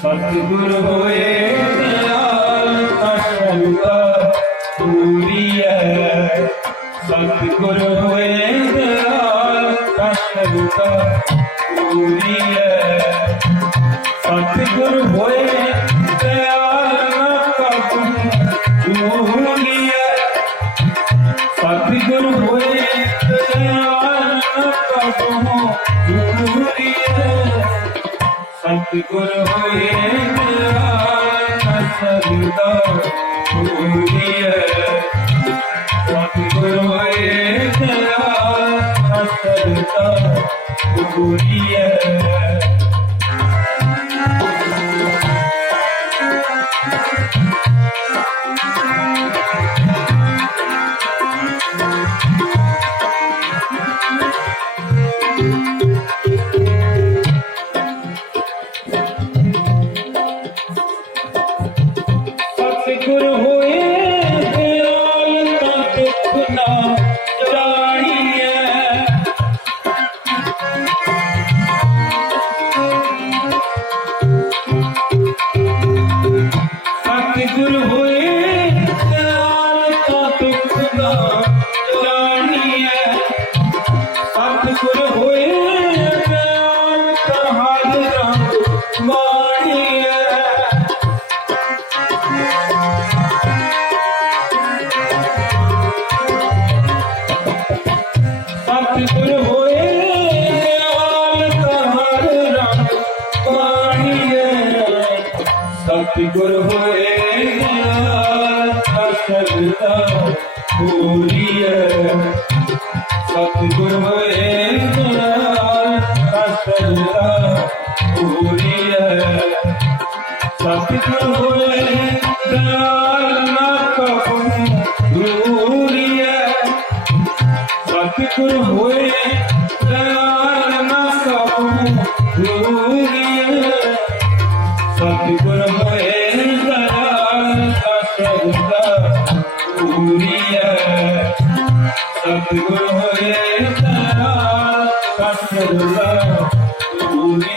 সতগুরু হয়ে সতগুরু হয়ে সতগুরু হয়ে ਸਤਿਗੁਰ ਹੋਏ ਦਇਆਲ ਨਾ ਸਰਦਾ ਜੂਲੀਐ ਸਤਿਗੁਰ ਹੋਏ ਦਇਆਲ ਨਾ ਸਰਦਾ ਸਤਿਗੁਰ ਹੋਏ ਦਿਆਲ ਅਸਰਤਾ ਪੂਰੀਏ ਸਤਿਗੁਰ ਹੋਏ ਦਿਆਲ ਅਸਰਤਾ ਪੂਰੀਏ ਸਤਿਗੁਰ ਹੋਏ ਦਿਆਲ ਨਾ ਕਹੂੰ ਦੂਰੀਏ ਸਤਿਗੁਰ ਹੋਏ ਦਇਆਲ ਨਾ ਕਾਬੂ ਦੂਰੀਏ ਸਤਿਗੁਰ গুরু হে তারা কষ্ট তুমি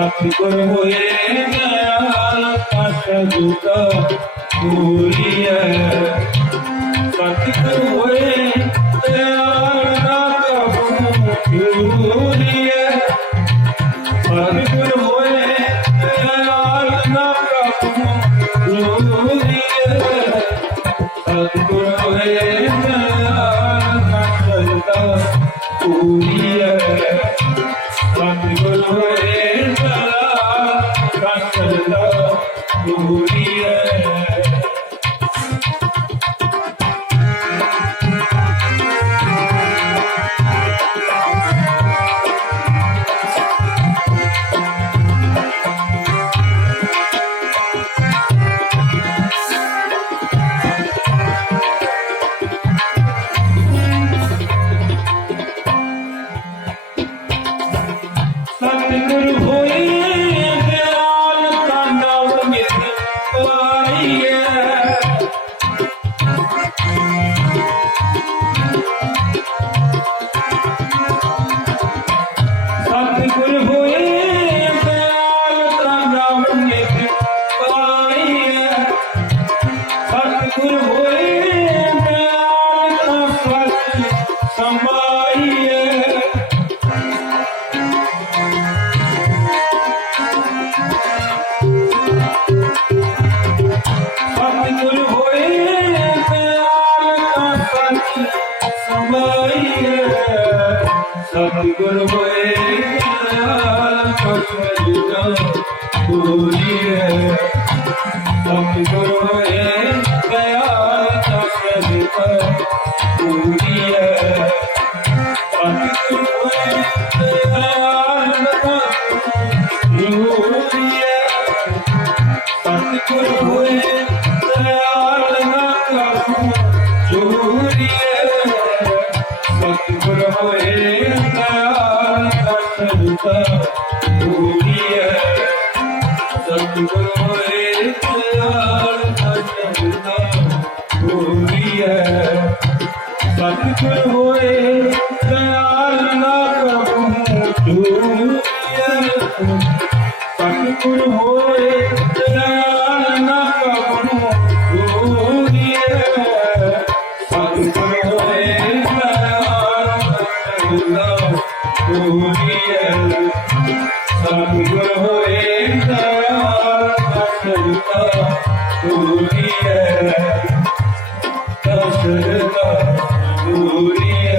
পাথর হয়ে আশা দুটো ভুলিয়া পাথর হয়ে হয়ে ভুলিয়া ਸਤਿਗੁਰ ਹੋਏ ਪਿਆਰ ਸੱਚ ਪੂਰੀਏ ਸਤਿਗੁਰ ਹੋਏ ਪਿਆਰ ਸੱਚ ਪੂਰੀਏ ਸਤਿਗੁਰ ਹੋਏ ਪਿਆਰ ਸੱਚ ਪੂਰੀਏ ਸਤਿਗੁਰ ਹੋਏ ਦਇਆਲ ਨਾ ਕਰੂੰ ਜੋਰੀਏ ਸਤਿਗੁਰ ਹੋਏ ਹੋਏ ਦਇਆਲ ਨਾ ਕਰਤਾ ਜੋਰੀਏ ਸਤਿਗੁਰ ਹੋਏ ਦਇਆਲ ਨਾ ਕਰੂੰ ਜੋਰੀਏ ਦਇਆਲ ਨਾ ਜੋਰੀਏ ਦਸ਼ਰਤਾ ਜੋਰੀਏ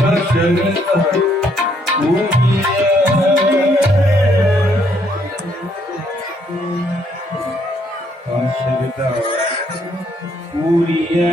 ਦਸ਼ਰਤਾ ਜੋਰੀਏ ਆਸ਼ਰਦਾ ਪੂਰੀਐ